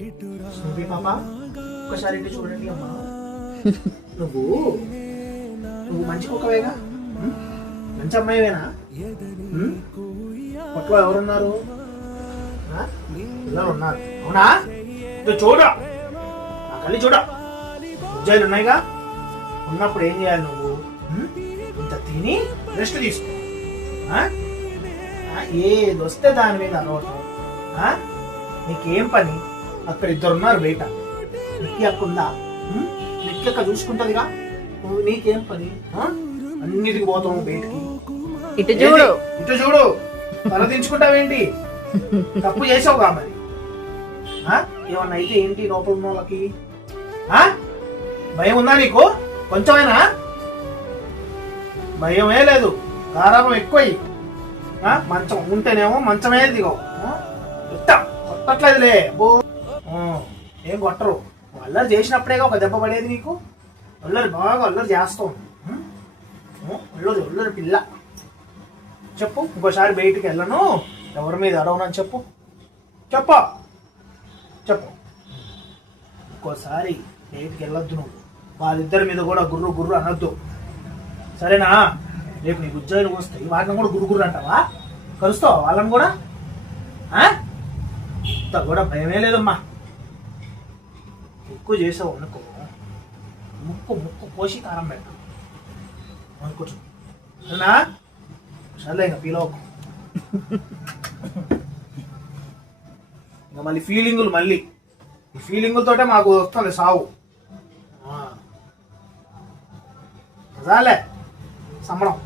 Snoopy పాప ఒక్కసారి ఇంటి చూడండి అమ్మా. నువ్వు నువ్వు మంచి కుక్కవేగా, మంచి అమ్మాయివేనా? పక్కలో ఎవరున్నారు? పిల్లలు ఉన్నారు, అవునా? చూడ ఆ కళ్ళు చూడ, ఉజ్జాయిలు ఉన్నాయిగా. ఉన్నప్పుడు ఏం చేయాలి నువ్వు? ఇంత తిని రెస్ట్ తీసుకో. ఏది వస్తే దాని మీద అలవాటు. నీకేం పని? అక్కడ ఇద్దరు ఉన్నారు బయట, నిక్కి అక్కుందా? నిక్కి అక్క చూసుకుంటదిగా. నువ్వు నీకేం పని? అన్నిటికి పోతావు బయటికి. ఇటు చూడు, ఇటు చూడు, తల దించుకుంటావేంటి? తప్పు చేసావుగా మరి. ఏమన్నా అయితే ఏంటి లోపల ఉన్న వాళ్ళకి? భయం ఉందా నీకు కొంచెమైనా? భయమే లేదు, గారాబం ఎక్కువ. మంచం ఉంటేనేమో మంచమే దిగవు. కొట్టట్లేదులే, ఏం కొట్టరు. అల్లరి చేసినప్పుడేగా ఒక దెబ్బ పడేది నీకు. అల్లరి బాగా అల్లరి చేస్తావు. అల్లరి పిల్ల. చెప్పు, ఇంకోసారి బయటికి వెళ్ళను, ఎవరి మీద అడవనని చెప్పు. చెప్పు చెప్పు, ఇంకోసారి బయటికి వెళ్ళొద్దు నువ్వు. వాళ్ళిద్దరి మీద కూడా గుర్రు గుర్రు అనొద్దు, సరేనా? రేపు నీ ఉద్యోగాలు వస్తాయి, వాటిని కూడా గుర్రు గుర్రు అంటావా? కలుస్తావా వాళ్ళని కూడా? ఇంత కూడా భయమే లేదమ్మా. ఎక్కువ చేసావు అనుకో, ముక్కు ముక్కు కోసి కారం పెట్టు అనుకుంటు, సరేనా? సర్లే, ఇంకా ఫీల్ అవ్వకు. ఇంకా మళ్ళీ ఫీలింగులు, మళ్ళీ ఈ ఫీలింగులతోటే మాకు వస్తుంది సావు. చాలే సంబడం.